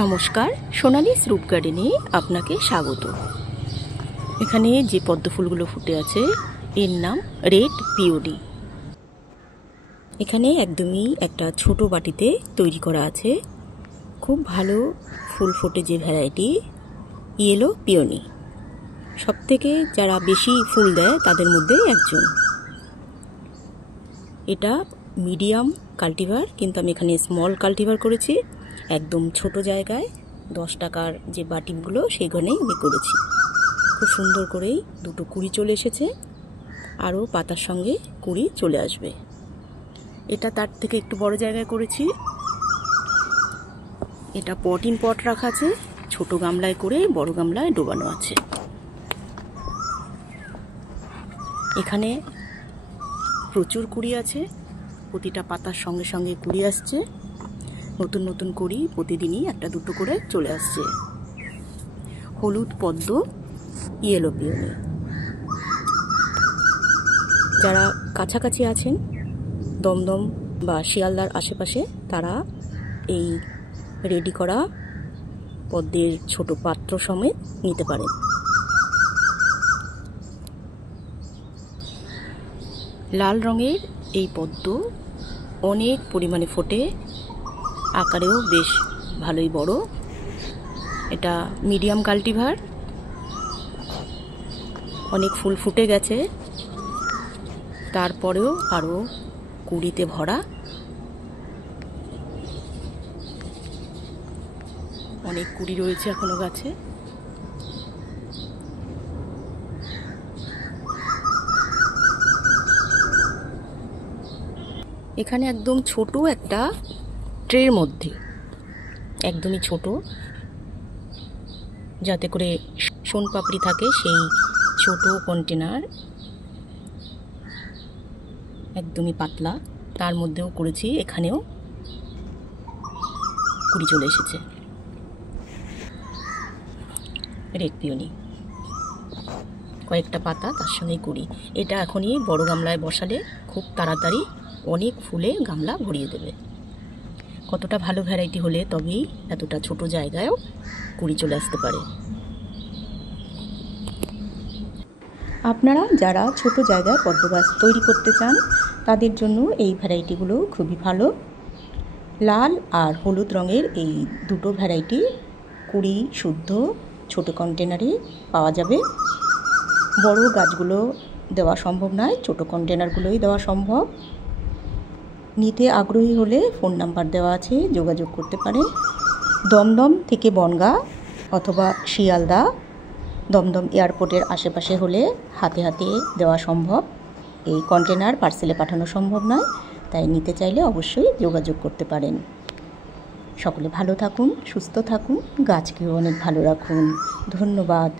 নমস্কার, সোনালী রূপ গার্ডেনে আপনাকে স্বাগত। এখানে যে পদ্ম ফুলগুলো ফুটে আছে এর নাম রেড পিওনি। এখানে একদমই একটা ছোট বাটিতে তৈরি করা আছে। খুব ভালো ফুল ফোটে যে ভ্যারাইটি ইয়েলো পিওনি, সবথেকে যারা বেশি ফুল দেয় তাদের মধ্যে একজন। এটা মিডিয়াম কাল্টিভার, কিন্তু আমি এখানে স্মল কাল্টিভার করেছি। একদম ছোট জায়গায় 10 টাকার যে বাটিগুলো সেখানেই আমি করেছি। খুব সুন্দর করেই দুটো কুড়ি চলে এসেছে, আরও পাতার সঙ্গে কুড়ি চলে আসবে। এটা তার থেকে একটু বড় জায়গায় করেছি। এটা পট ইন পট রাখা আছে, ছোট গামলায় করে বড় গামলায় ডোবানো আছে। এখানে প্রচুর কুড়ি আছে, প্রতিটা পাতার সঙ্গে সঙ্গে কুড়ি আসছে। নতুন নতুন কুড়ি প্রতিদিনই একটা দুটো করে চলে আসছে। হলুদ পদ্ম ইয়েলো পিওনি। যারা কাছাকাছি আছেন দমদম বা শিয়ালদার আশেপাশে, তারা এই রেডি করা পদ্মের ছোট পাত্র সমেত নিতে পারেন। লাল রঙের এই পদ্ম অনেক পরিমাণে ফোটে, আকারেও বেশ ভালোই বড়। এটা মিডিয়াম কাল্টিভার, অনেক ফুল ফুটে গেছে, তারপরেও আরও কুড়িতে ভরা। অনেক কুড়ি রয়েছে এখনো গাছে। এখানে একদম ছোট একটা ট্রের মধ্যে, একদমই ছোট, যাতে করে সোন পাপড়ি থাকে, সেই ছোট কন্টেনার, একদমই পাতলা, তার মধ্যেও করেছি। এখানেও কুড়ি চলে এসেছে। রেড পিওনি, কয়েকটা পাতা তার সঙ্গে কুড়ি। এটা এখনই বড় গামলায় বসালে খুব তাড়াতাড়ি অনেক ফুলে গামলা ভরিয়ে দেবে। কতটা ভালো ভ্যারাইটি হলে তবেই এতটা ছোট জায়গায়ও কুড়ি চলে আসতে পারে। আপনারা যারা ছোট জায়গায় পদ্ম গাছ তৈরি করতে চান তাদের জন্য এই ভ্যারাইটিগুলো খুবই ভালো। লাল আর হলুদ রঙের এই দুটো ভ্যারাইটি কুড়ি শুদ্ধ ছোট কন্টেনারে পাওয়া যাবে। বড় গাছগুলো দেওয়া সম্ভব নয়, ছোট কন্টেনারগুলোই দেওয়া সম্ভব। নিতে আগ্রহী হলে ফোন নাম্বার দেওয়া আছে, যোগাযোগ করতে পারেন। দমদম থেকে বনগাঁ অথবা শিয়ালদা, দমদম এয়ারপোর্টের আশেপাশে হলে হাতে হাতে দেওয়া সম্ভব। এই কন্টেনার পার্সেলে পাঠানো সম্ভব নয়, তাই নিতে চাইলে অবশ্যই যোগাযোগ করতে পারেন। সকলে ভালো থাকুন, সুস্থ থাকুন, গাছকেও অনেক ভালো রাখুন। ধন্যবাদ।